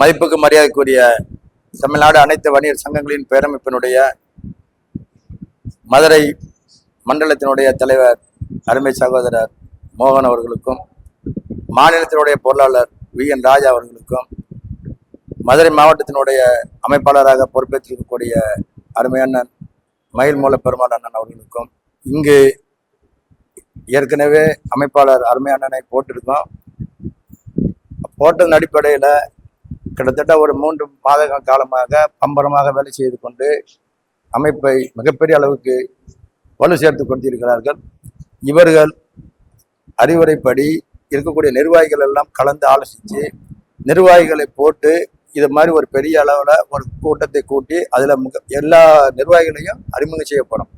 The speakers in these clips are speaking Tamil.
மதிப்புக்கு மரியாதைக்குரிய தமிழ்நாடு அனைத்து வணிகர் சங்கங்களின் பேரமைப்பினுடைய மதுரை மண்டலத்தினுடைய தலைவர் அருமை சகோதரர் மோகன் அவர்களுக்கும் மாநிலத்தினுடைய பொருளாளர் வி. என். ராஜா அவர்களுக்கும் மதுரை மாவட்டத்தினுடைய அமைப்பாளராக பொறுப்பேற்றிருக்கக்கூடிய அருமையண்ணன் மயில் மூல பெருமாள் அண்ணன் அவர்களுக்கும் இங்கு ஏற்கனவே அமைப்பாளர் அருமை அண்ணனை போட்டிருக்கோம். போட்டதன் அடிப்படையில் கிட்டத்தட்ட ஒரு மூன்று மாத காலமாக பம்பரமாக வேலை செய்து கொண்டு அமைப்பை மிகப்பெரிய அளவுக்கு வலு சேர்த்து கொண்டிருக்கிறார்கள். இவர்கள் அறிவுரைப்படி இருக்கக்கூடிய நிர்வாகிகள் எல்லாம் கலந்து ஆலோசித்து நிர்வாகிகளை போட்டு இது மாதிரி ஒரு பெரிய அளவில் ஒரு கூட்டத்தை கூட்டி அதில் முக எல்லா நிர்வாகிகளையும் அறிமுகம் செய்யப்படும்.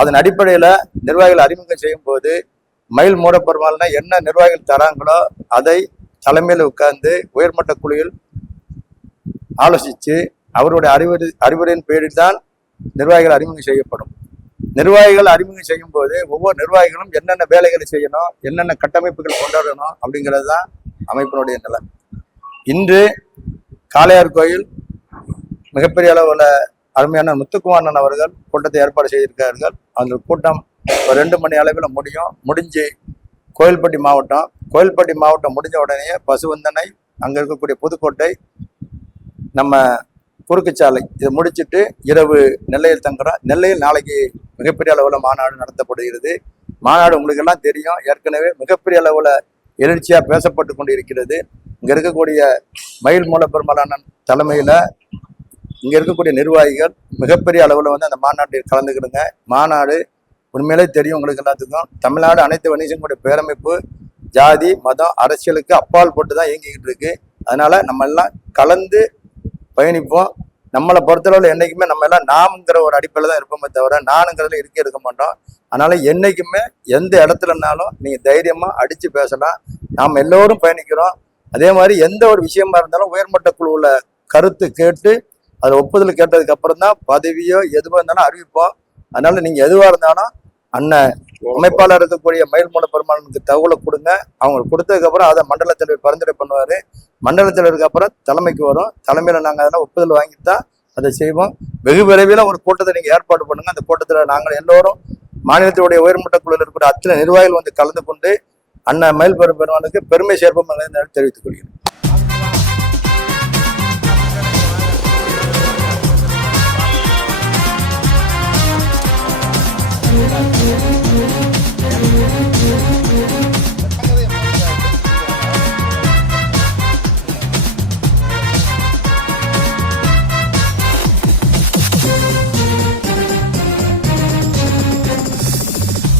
அதன் அடிப்படையில் நிர்வாகிகள் அறிமுகம் செய்யும் போது மயில் மூடப்பெருமாள்னா என்ன நிர்வாகிகள் தராங்களோ அதை தலைமையில் உட்கார்ந்து உயர்மட்ட குழுவில் ஆலோசித்து அவருடைய அறிவுரை அறிவுரையின் பேரில் தான் நிர்வாகிகள் அறிமுகம் செய்யப்படும். நிர்வாகிகள் அறிமுகம் செய்யும் போது ஒவ்வொரு நிர்வாகிகளும் என்னென்ன வேலைகளை செய்யணும் என்னென்ன கட்டமைப்புகள் கொண்டாடணும் அப்படிங்கிறது தான் அமைப்பினுடைய நிலை. இன்று காளையார் கோயில் மிகப்பெரிய அளவில் அருமையான முத்துக்குமாரன் அவர்கள் கூட்டத்தை ஏற்பாடு செய்திருக்கிறார்கள். அந்த கூட்டம் ஒரு ரெண்டு மணி அளவில் முடியும். முடிஞ்சு கோயில்பட்டி மாவட்டம் கோயில்பட்டி மாவட்டம் முடிஞ்ச உடனே பசுவந்தனை அங்கே இருக்கக்கூடிய புதுக்கோட்டை நம்ம குறுக்குச்சாலை இதை முடிச்சிட்டு இரவு நெல்லையில் தங்குறோம் நெல்லையில் நாளைக்கு மிகப்பெரிய அளவில் மாநாடு நடத்தப்படுகிறது. மாநாடு உங்களுக்கு எல்லாம் தெரியும். ஏற்கனவே மிகப்பெரிய அளவில் எழுச்சியாக பேசப்பட்டு கொண்டு இருக்கிறது இங்கே இருக்கக்கூடிய மயில் மூலப்பெருமாளான தலைமையில் இங்கே இருக்கக்கூடிய நிர்வாகிகள் மிகப்பெரிய அளவில் வந்து அந்த மாநாட்டில் கலந்துக்கிடுங்க. மாநாடு உண்மையிலே தெரியும் உங்களுக்கு எல்லாத்துக்கும். தமிழ்நாடு அனைத்து வணிகங்களுடைய பேரமைப்பு ஜாதி மதம் அரசியலுக்கு அப்பால் போட்டு தான் இயங்கிக்கிட்டு இருக்கு. அதனால நம்ம எல்லாம் கலந்து பயணிப்போம். நம்மளை பொறுத்தளவில் என்றைக்குமே நம்ம எல்லாம் நாம்ங்கிற ஒரு அடிப்படையில் தான் இருப்போமே தவிர நானுங்கிறதுல இருக்க இருக்க மாட்டோம். அதனால என்றைக்குமே எந்த இடத்துலனாலும் நீங்கள் தைரியமாக அடித்து பேசலாம். நாம் எல்லோரும் பயணிக்கிறோம். அதே மாதிரி எந்த ஒரு விஷயமா இருந்தாலும் உயர்மட்ட குழுவில் கருத்து கேட்டு அதில் ஒப்புதல் கேட்டதுக்கு அப்புறம் தான் பதவியோ எதுவாக இருந்தாலும் அறிவிப்போம். அதனால நீங்கள் எதுவாக இருந்தாலும் அண்ணன் அமைப்பாளர் இருக்கக்கூடிய மயில் மூல தகவலை கொடுங்க. அவங்களுக்கு கொடுத்ததுக்கு அப்புறம் அதை மண்டல தலைவர் பரிந்துரை பண்ணுவார். மண்டல தலைவருக்கு அப்புறம் தலைமைக்கு வரும். தலைமையில் நாங்கள் அதெல்லாம் ஒப்புதல் வாங்கி தான் அதை செய்வோம். வெகு விரைவில் ஒரு கூட்டத்தை நீங்கள் ஏற்பாடு பண்ணுங்கள் அந்த கூட்டத்தில் நாங்கள் எல்லோரும் மாநிலத்தினுடைய உயர்மட்ட குழுவில் இருக்கிற அத்தனை நிர்வாகிகள் வந்து கலந்து கொண்டு அண்ணன் மயில் பெரும் பெருமானுக்கு பெருமை சேர்ப்போம் தெரிவித்துக் கொள்கிறேன்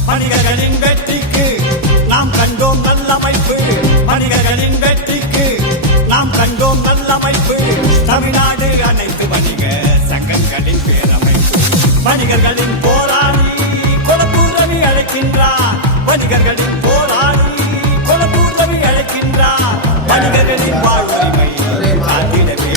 வணிகர்களின் வெற்றிக்கு நாம் கண்டோம் நல்லமைப்பு வணிகர்களின் வெற்றிக்கு நாம் கண்டோம் நல்லமைப்பு தமிழ்நாடு அனைத்து வணிக சங்கங்களின் பேரமைப்பு. வணிகர்களின் போராளி வணிகர்களின் போராளி கொளத்தூர் ரவி அழைக்கின்றார் வணிகர்களின் வாழ்வுரிமை காத்திடவே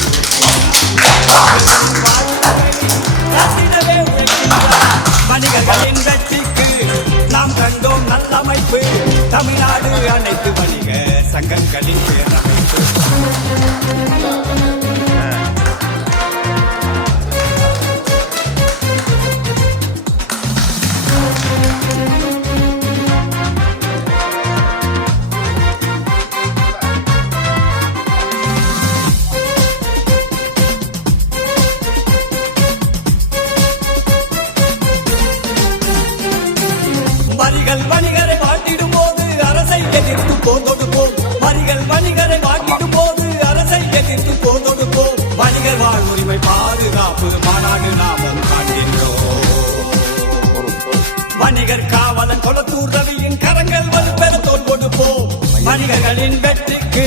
வணிகர் காவலன் கொளத்தூர் ரவியின் கரங்கள் வலுப்பெற தோல் கொடுப்போம். வணிகர்களின் வெற்றிக்கு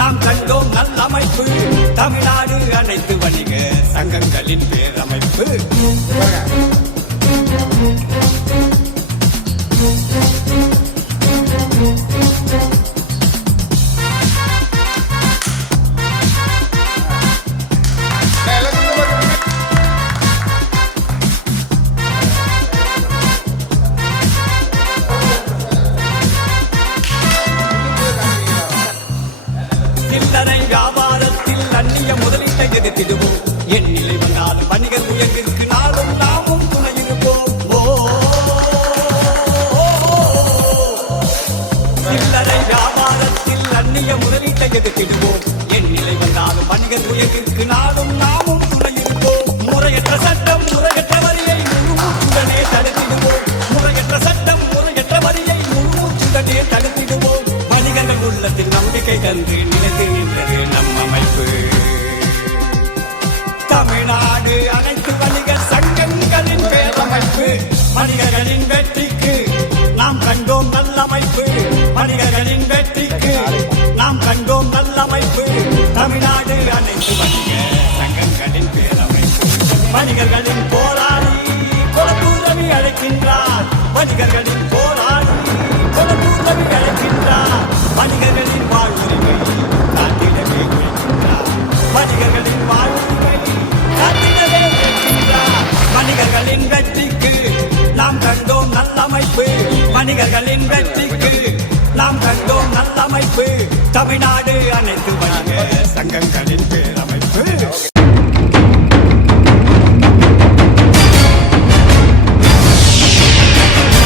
நாம் கண்டோம் நல்ல அமைப்பு தமிழ்நாடு அனைத்து வணிக சங்கங்களின் பேரமைப்பு. சில்லறை வியாபாரத்தில் எதிர்த்திடுவோம். என் நிலை வந்தாலும் வணிகர் உயர்விற்கு நாளும் நாமும் துணை இருப்போம் ஓ சில்லறை வியாபாரத்தில் அந்நிய முதலீட்டை எதிர்த்திடுவோம். என் நிலை வந்தாலும் வணிகர் உயர்விற்கு நாளும் நாமும் துணை இருப்போம் முறையற்ற சட்டம் முறையற்ற வரியை முழுமூச்சுடனே தடுத்திடுவோம். முறையற்ற சட்டம் முறையற்ற வரியை முழுமூச்சுடனே தடுத்திடுவோம். வணிகர்கள் உள்ளத்தில் நம்பிக்கை தந்தேன் வணிகர்களின் போராளி கொலத்தூரவி அழைக்கின்றார். வணிகர்களின் போராளி கொலத்தூரவி அழைக்கின்றார். வணிகர்களின் வாழ்வுரிமை காத்திடவே கேட்கின்றார். வணிகர்களின் வாழ்வுரிமை காத்திடவே கேட்கின்றார். வணிகர்களின் வெற்றிக்கு நாம் கண்டோம் நல்லமைப்பு. வணிகர்களின் வெற்றிக்கு நாம் கண்டோம் நல்லமைப்பு. தமிழ்நாடு அனைத்து வணிக சங்கங்களின் பேர்.